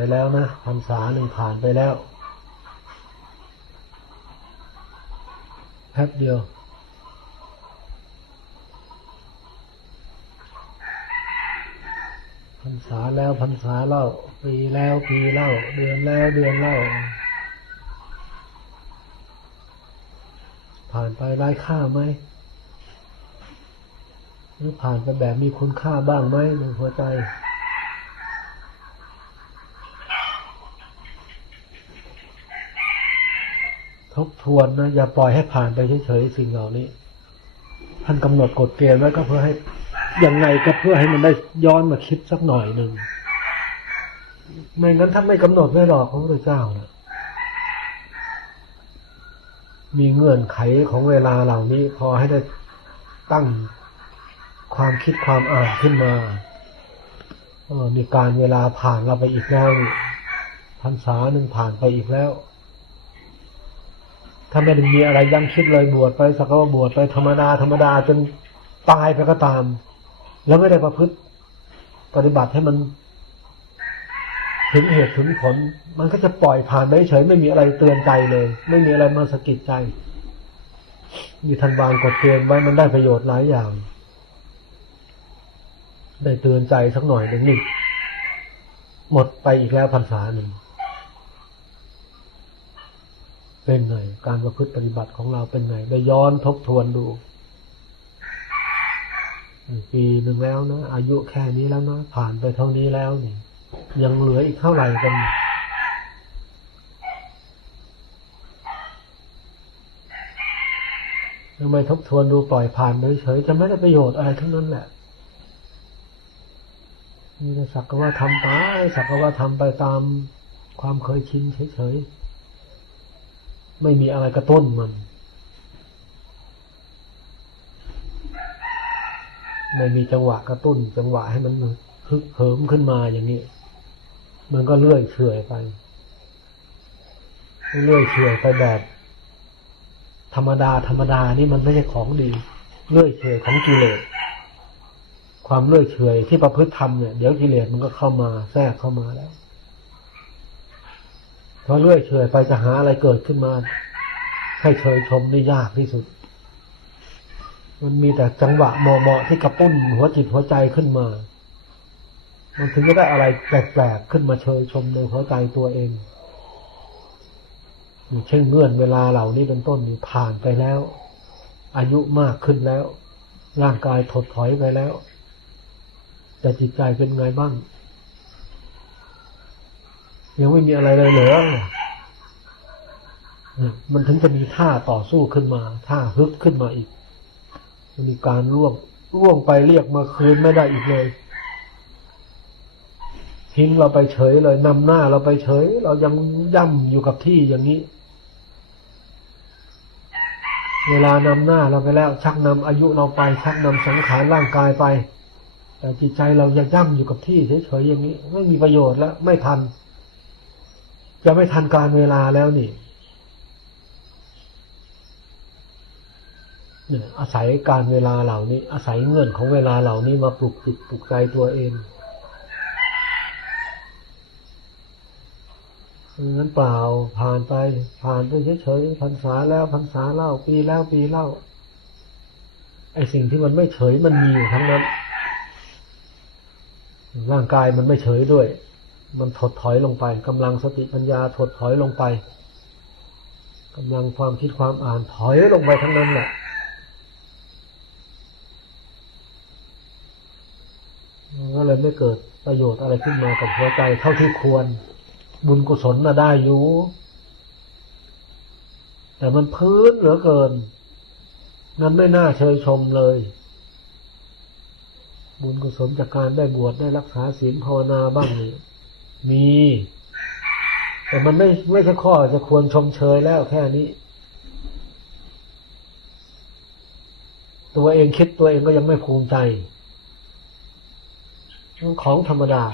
ไปแล้วนะพรรษาหนึ่งผ่านไปแล้วแป๊บเดียวพรรษาแล้วพรรษาเล่า ปีแล้วปีเล่า เดือนแล้วเดือนเล่า ผ่านไปไร้ค่าไหมหรือผ่านไปแบบมีคุณค่าบ้างไหมในหัวใจ ทบทวนนะอย่าปล่อยให้ผ่านไปเฉยๆสิ่งเหล่านี้ ท่านกำหนดกฎเกณฑ์ไว้ก็เพื่อให้ยังไงก็เพื่อให้มันได้ย้อนมาคิดสักหน่อยหนึ่งไม่งั้นท่านไม่กำหนดไว้หรอกพระพุทธเจ้านะมีเงื่อนไขของเวลาเหล่านี้ พอให้ได้ตั้งความคิดความอ่านขึ้นมาเออมีการเวลาผ่านเราไปอีกแล้วนี่พรรษาหนึ่งผ่านไปอีกแล้ว ถ้าไม่ได้มีอะไรยังคิดเลยบวชไปสักว่าบวชไปธรรมดาธรรมดาจนตายไปก็ตาม แล้วไม่ได้ประพฤติปฏิบัติให้มันถึงเหตุถึงผล มันก็จะปล่อยผ่านไปเฉยไม่มีอะไรเตือนใจเลย ไม่มีอะไรมาสะกิดใจ มีทันวางกฎเกณฑ์ไว้มันได้ประโยชน์หลายอย่าง ได้เตือนใจสักหน่อยหนึ่งนี่หมดไปอีกแล้วพรรษาหนึ่ง เป็นไงการประพฤติปฏิบัติของเราเป็นไงได้ย้อนทบทวนดูปีหนึ่งแล้วนะอายุแค่นี้แล้วนะผ่านไปเท่านี้แล้วนี่ยังเหลืออีกเท่าไหร่กันทำไมทบทวนดูปล่อยผ่านไปเฉยจะไม่ได้ประโยชน์อะไรทั้งนั้นแหละมีแต่สักว่าทำไปสักว่าทำไปตามความเคยชินเฉยๆ ไม่มีอะไรกระตุ้นมัน ไม่มีจังหวะกระตุ้น จังหวะให้มันฮึกเหิมขึ้นมาอย่างนี้ มันก็เลื่อยเฉื่อยไป เลื่อยเฉื่อยไปแบบ ธรรมดา ธรรมดานี่มันไม่ใช่ของดี เลื่อยเฉื่อยของกิเลสความเลื่อยเฉื่อยที่ประพฤติทำเนี่ย เดี๋ยวกิเลสมันก็เข้ามาแทรกเข้ามาแล้ว พอเลื่อยเฉยไปจะหาอะไรเกิดขึ้นมา ให้เฉยชมนี่ยากที่สุด มันมีแต่จังหวะเหมาะๆที่กระปุ้นหัวจิตหัวใจขึ้นมา มันถึงจะได้อะไรแปลกๆขึ้นมาเชยชมในหัวใจตัวเองอย่างเช่นเงื่อนเวลาเหล่านี้เป็นต้นนี่ผ่านไปแล้ว อายุมากขึ้นแล้ว ร่างกายถดถอยไปแล้ว แต่จิตใจเป็นไงบ้าง ยังไม่มีอะไรเลยเหรอมันถึงจะมีท่าต่อสู้ขึ้นมา ท่าฮึกขึ้นมาอีกมันมีการร่วงร่วงไปเรียกมาคืนไม่ได้อีกเลยทิ้งเราไปเฉยเลยนำหน้าเราไปเฉย เรายังย่ำอยู่กับที่อย่างนี้ เวลานำหน้าเราไปแล้ว ชักนำอายุเราไป ชักนำสังขารร่างกายไป แต่จิตใจเราจะย่ำอยู่กับที่เฉยๆอย่างนี้ ไม่มีประโยชน์แล้ว ไม่ทัน จะไม่ทันการเวลาแล้วนี่เนี่ยอาศัยการเวลาเหล่านี้ อาศัยเงื่อนของเวลาเหล่านี้มาปลุกจิตปลุกใจตัวเองงั้นเปล่าผ่านไป ผ่านไปเฉยๆพรรษาแล้วพรรษาเล่าปีแล้วปีเล่าไอสิ่งที่มันไม่เฉยมันมีอยู่ทั้งนั้น ร่างกายมันไม่เฉยด้วย มันถดถอยลงไปกำลังสติปัญญาถดถอยลงไปกำลังความคิดความอ่านถอยลงไปทั้งนั้นแหละมันก็เลยไม่เกิดประโยชน์อะไรขึ้นมากับหัวใจเท่าที่ควร บุญกุศลน่ะได้อยู่ แต่มันพื้นเหลือเกินมันไม่น่าเชยชมเลย บุญกุศลจากการได้บวชได้รักษาศีลภาวนาบ้างนี่ มี แต่มันไม่ไม่ใช่ข้อจะควรชมเชยแล้วแค่นี้ ตัวเองคิดตัวเองก็ยังไม่ภูมิใจของธรรมดา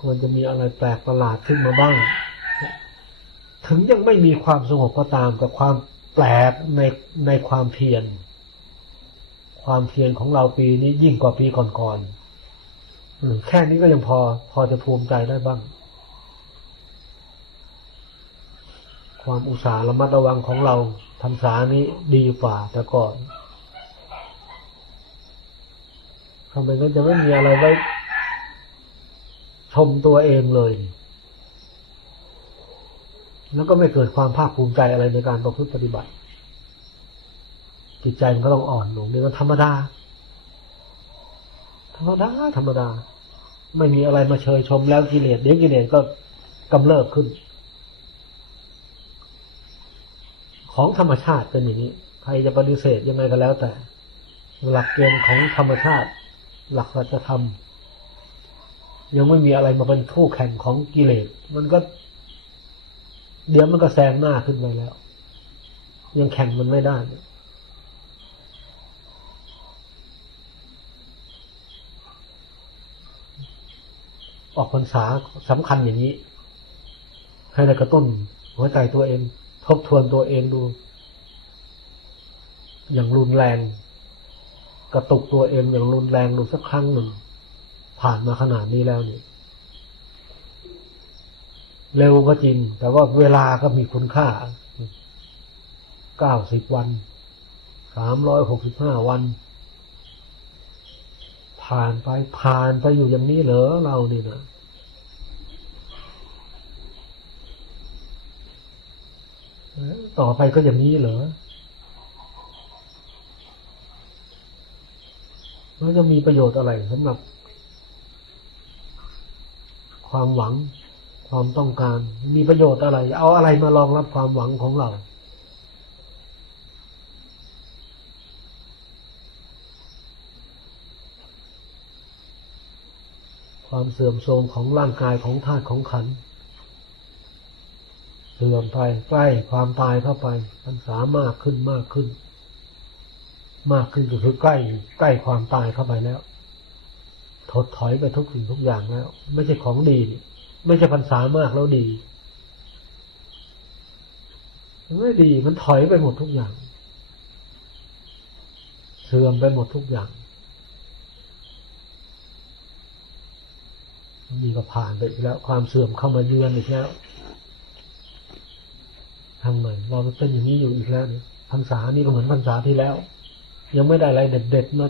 ควรจะมีอะไรแปลกประหลาดขึ้นมาบ้าง ถึงยังไม่มีความสงบก็ตามกับความแปลกในในความเพียรความเพียรของเราปีนี้ยิ่งกว่าปีก่อนๆ แค่นี้ก็ยังพอ พอจะภูมิใจได้บ้าง ความอุตสาห์ระมัดระวังของเราทำสานี้ดีกว่าแต่ก่อนทำไมก็จะไม่มีอะไรไว้ชมตัวเองเลย แล้วก็ไม่เกิดความภาคภูมิใจอะไรในการประพฤติปฏิบัติ จิตใจมันก็ต้องอ่อนลงนี่มันธรรมดา ธรรมดาธรรมดา ไม่มีอะไรมาเชยชมแล้วกิเลสเดี๋ยวกิเลสก็กำเริบขึ้น ของธรรมชาติเป็นอย่างนี้ใครจะปฏิเสธยังไงก็แล้วแต่ หลักเกณฑ์ของธรรมชาติ หลักสัจธรรมยังไม่มีอะไรมาเป็นคู่แข่งของกิเลสมันก็ เดี๋ยวมันก็แซงหน้าขึ้นไปแล้ว ยังแข่งมันไม่ได้ ออกพรรษาสำคัญอย่างนี้ ให้ได้กระตุ้น หัวใจตัวเอง ทบทวนตัวเองดู อย่างรุนแรง กระตุกตัวเองอย่างรุนแรงดูสักครั้งหนึ่ง ผ่านมาขนาดนี้แล้วนี่เร็วก็จริง แต่ว่าเวลาก็มีคุณค่าเก้าสิบวันสามร้อยหกสิบห้าวัน ผ่านไป ผ่านไปอยู่อย่างนี้เหรอเรานี่นะต่อไปก็อย่างนี้เหรอมันจะมีประโยชน์อะไรสำหรับ ความหวัง ความต้องการ มีประโยชน์อะไร เอาอะไรมารองรับความหวังของเรา ความเสื่อมโทรมของร่างกายของธาตุของขันเสื่อมไปใกล้ความตายเข้าไปพรรษามากขึ้นมากขึ้น มากขึ้นก็คือใกล้ใกล้ความตายเข้าไปแล้วถดถอยไปทุกสิ่งทุกอย่างแล้ว ไม่ใช่ของดี ไม่ใช่พรรษามากแล้วดีไม่ดีมันถอยไปหมดทุกอย่าง เสื่อมไปหมดทุกอย่าง มีก็ผ่านไปอีกแล้ว ความเสื่อมเข้ามาเยือนอีกแล้วทำไงเราเป็นอย่างนี้อยู่อีกแล้วเนี่ยพรรษานี่ก็เหมือนพรรษาที่แล้ว ยังไม่ได้อะไรเด็ดๆมา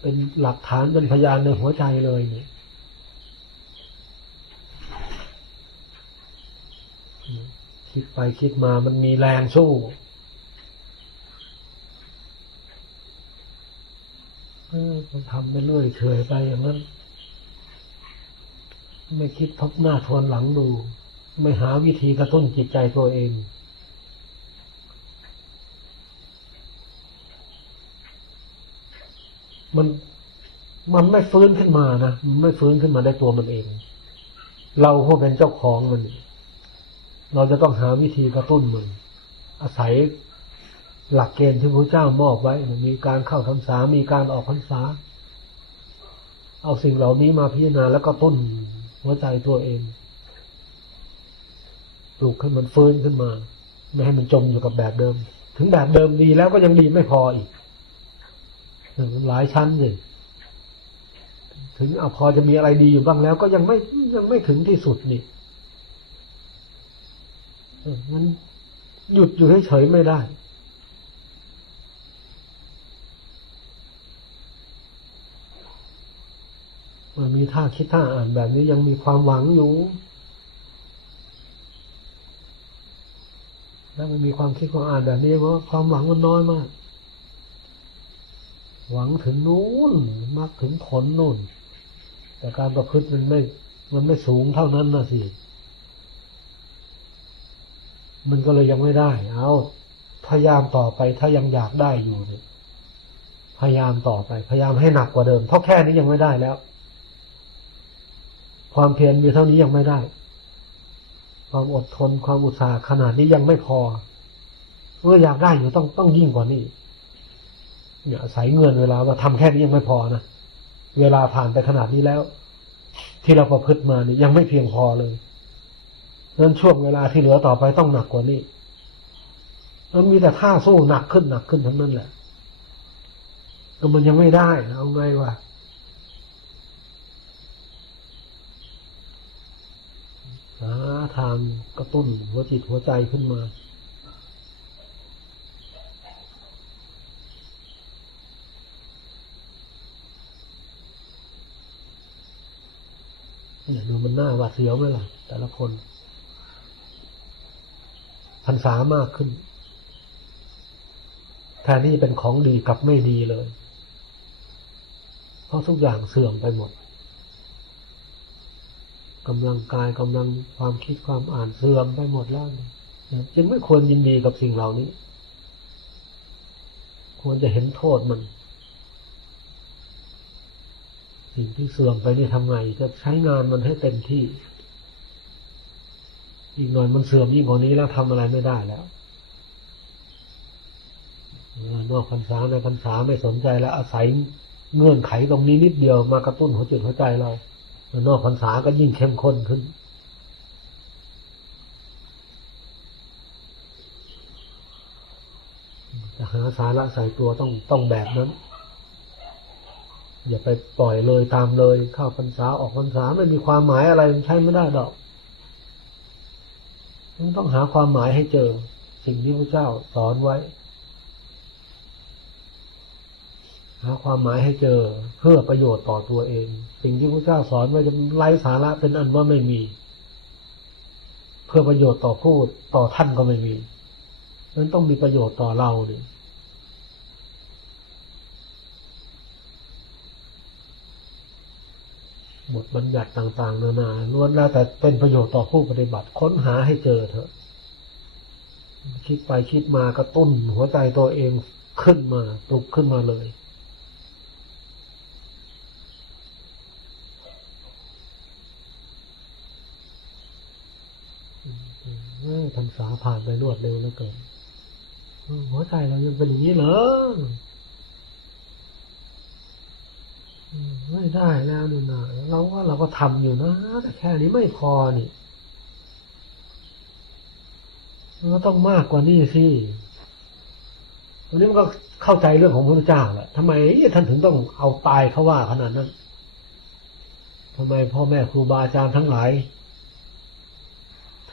เป็นหลักฐานเป็นพยานในหัวใจเลยเนี่ยคิดไปคิดมามันมีแรงสู้เออมันทำไปเรื่อยเฉยไปอย่างนั้น ไม่คิดทบหน้าทวนหลังดู ไม่หาวิธีกระตุ้นจิตใจตัวเอง มันมันไม่ฟื้นขึ้นมานะมันไม่ฟื้นขึ้นมาได้ตัวมันเอง เราผู้เป็นเจ้าของมัน เราจะต้องหาวิธีกระตุ้นมัน อาศัยหลักเกณฑ์ที่พระเจ้ามอบไว้ มีการเข้าพรรษา มีการออกพรรษา เอาสิ่งเหล่านี้มาพิจารณาแล้วก็ต้น หัวใจตัวเองปลุกให้มันฟื้นขึ้นมา ไม่ให้มันจมอยู่กับแบบเดิม ถึงแบบเดิมดีแล้วก็ยังดีไม่พออีกมันหลายชั้นเลยถึงอพอจะมีอะไรดีอยู่บ้างแล้ว ก็ยังไม่ยังไม่ถึงที่สุดนี่มันหยุดอยู่เฉยๆไม่ได้ มันมีท่าคิดท่าอ่านแบบนี้ยังมีความหวังอยู่แล้วมันมีความคิดความอ่านแบบนี้ว่าความหวังมันน้อยมาก หวังถึงนู้นมากถึงผลนู่น แต่การประพฤติมันไม่ มันไม่สูงเท่านั้นนะสิ มันก็เลยยังไม่ได้ เอาพยายามต่อไปถ้ายังอยากได้อยู่เนี่ยพยายามต่อไป พยายามให้หนักกว่าเดิมเพราะแค่นี้ยังไม่ได้แล้ว ความเพียรมีเท่านี้ยังไม่ได้ ความอดทนความอุตสาห์ขนาดนี้ยังไม่พอเมื่ออยากได้อยู่ต้องต้องยิ่งกว่านี้เนี่ยอาศัยเงินเวลาว่าทำแค่นี้ยังไม่พอนะเวลาผ่านไปขนาดนี้แล้ว ที่เราประพฤติมานี่ยังไม่เพียงพอเลยนั้นช่วงเวลาที่เหลือต่อไปต้องหนักกว่านี้มันมีแต่ท่าสู้หนักขึ้นหนักขึ้นทั้งนั้นแหละก็มันยังไม่ได้เอาไงวะ หาทางกระตุ้นหัวจิตหัวใจขึ้นมา เนี่ยดูมันหน้าหวาดเสียวไหมล่ะ แต่ละคนพรรษามากขึ้นแทนที่เป็นของดีกลับไม่ดีเลย เพราะทุกอย่างเสื่อมไปหมด กำลังกายกำลังความคิดความอ่านเสื่อมไปหมดแล้วจึงไม่ควรยินดีกับสิ่งเหล่านี้ ควรจะเห็นโทษมัน สิ่งที่เสื่อมไปนี่ทำไงจะใช้งานมันให้เต็มที่ อีกหน่อยมันเสื่อมยิ่งกว่านี้แล้วทำอะไรไม่ได้แล้วนอกพรรษาในพรรษาไม่สนใจแล้วอาศัยเงื่อนไขตรงนี้นิดเดียวมากระตุ้นหัวจิตหัวใจเรา นอกพรรษาก็ยิ่งเข้มข้นขึ้น จะหาสาระใส่ตัวต้องต้องแบบนั้น อย่าไปปล่อยเลยตามเลยเข้าพรรษาออกพรรษาไม่มีความหมายอะไรมันใช้ไม่ได้ดอกต้องหาความหมายให้เจอ สิ่งที่พระเจ้าสอนไว้ หาความหมายให้เจอเพื่อประโยชน์ต่อตัวเอง สิ่งที่พระเจ้าสอนไว้จะไร้สาระเป็นอันว่าไม่มี เพื่อประโยชน์ต่อผู้ต่อท่านก็ไม่มีนั้นต้องมีประโยชน์ต่อเราเนี่ยบทบัญญัติต่าง ๆ นานาล้วนแล้วแต่เป็นประโยชน์ต่อผู้ปฏิบัติค้นหาให้เจอเถอะ คิดไปคิดมากระตุ้นหัวใจตัวเองขึ้นมาปลุกขึ้นมาเลย เอ้ย พรรษาผ่านไปรวดเร็วเหลือเกินหัวใจเรายังเป็นอย่างนี้เหรอไม่ได้แล้วนี่นะเราว่าเราก็ทำอยู่นะ แต่แค่นี้ไม่พอนี่มันก็ต้องมากกว่านี้สิวันนี้มันก็เข้าใจเรื่องของพระพุทธเจ้าแหละทำไมท่านถึงต้องเอาตายเขาว่าขนาดนั้นทำไมพ่อแม่ครูบาอาจารย์ทั้งหลาย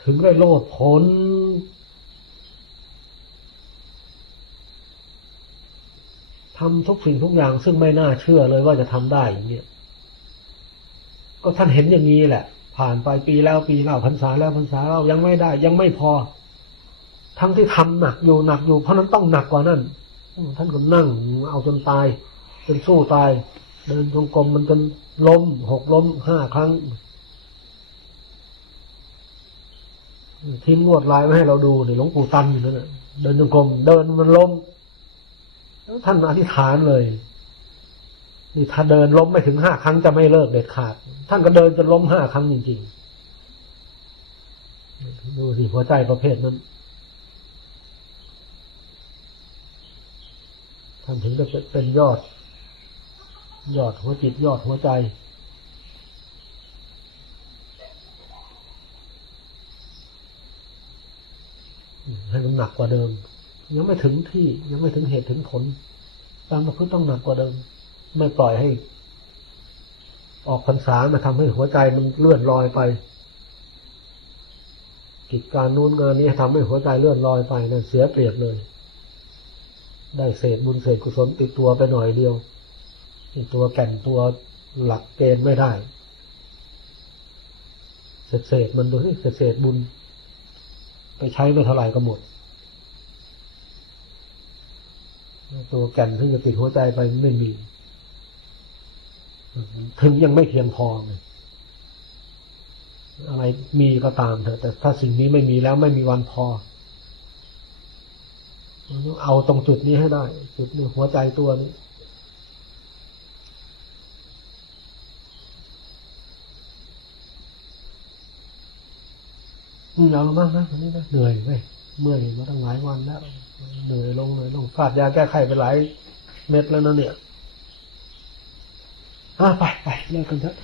ถึงได้โลดพ้นทำทุกสิ่งทุกอย่างซึ่งไม่น่าเชื่อเลยว่าจะทำได้อย่างเนี้ยก็ท่านเห็นอย่างนี้แหละ ผ่านไปปีแล้วปีเล่าพรรษาแล้วพรรษาเล่ายังไม่ได้ ยังไม่พอ ทั้งที่ทำหนักอยู่หนักอยู่ เพราะนั้นต้องหนักกว่านั้นท่านก็นั่งเอาจนตายจนสู้ตาย เดินจงกรมมันจนล้มหกล้มห้าครั้ง ทิ้งลวดลายไว้ให้เราดูเนี่ยหลวงปู่ตันอยู่นั่นน่ะเดินจงกรมเดินมันล้มแล้วท่านอธิษฐานเลย นี่ถ้าเดินล้มไม่ถึงห้าครั้งจะไม่เลิกเด็ดขาด ท่านก็เดินจนล้มห้าครั้งจริงๆดูสิหัวใจประเภทนั้นท่านถึงจะเป็นยอด ยอดหัวจิตยอดหัวใจ ใหนักกว่าเดิม ยังไม่ถึงที่ยังไม่ถึงเหตุถึงผลการประพฤติต้องหนักกว่าเดิม ไม่ปล่อยให้ ออกพรรษามาทำให้หัวใจมันเลื่อนลอยไป กิจการนู้นงานนี้ทำให้หัวใจเลื่อนลอยไปนั่นเสียเปรียบเลย ได้เศษบุญเศษกุศลติดตัวไปหน่อยเดียวติดตัวแก่นตัวหลักเกณฑ์ไม่ได้ เศษเศษมันดูที่เศษเศษบุญ ไปใช้ไม่เท่าไหร่ก็หมด ตัวแก่นที่จะติดหัวใจไปไม่มี ถึงยังไม่เพียงพอไงอะไรมีก็ตามเถอะแต่ถ้าสิ่งนี้ไม่มีแล้วไม่มีวันพอต้องเอาตรงจุดนี้ให้ได้ จุดนี้หัวใจตัวนี้อืมเอาละมากนะวันนี้นะเหนื่อยเว้ย เมื่อยมาตั้งหลายวันแล้วเหนื่อยลงเหนื่อยลงฟาดยาแก้ไขไปหลายเม็ดแล้วนะเนี่ยอะไปไปเลิกกันเถอะ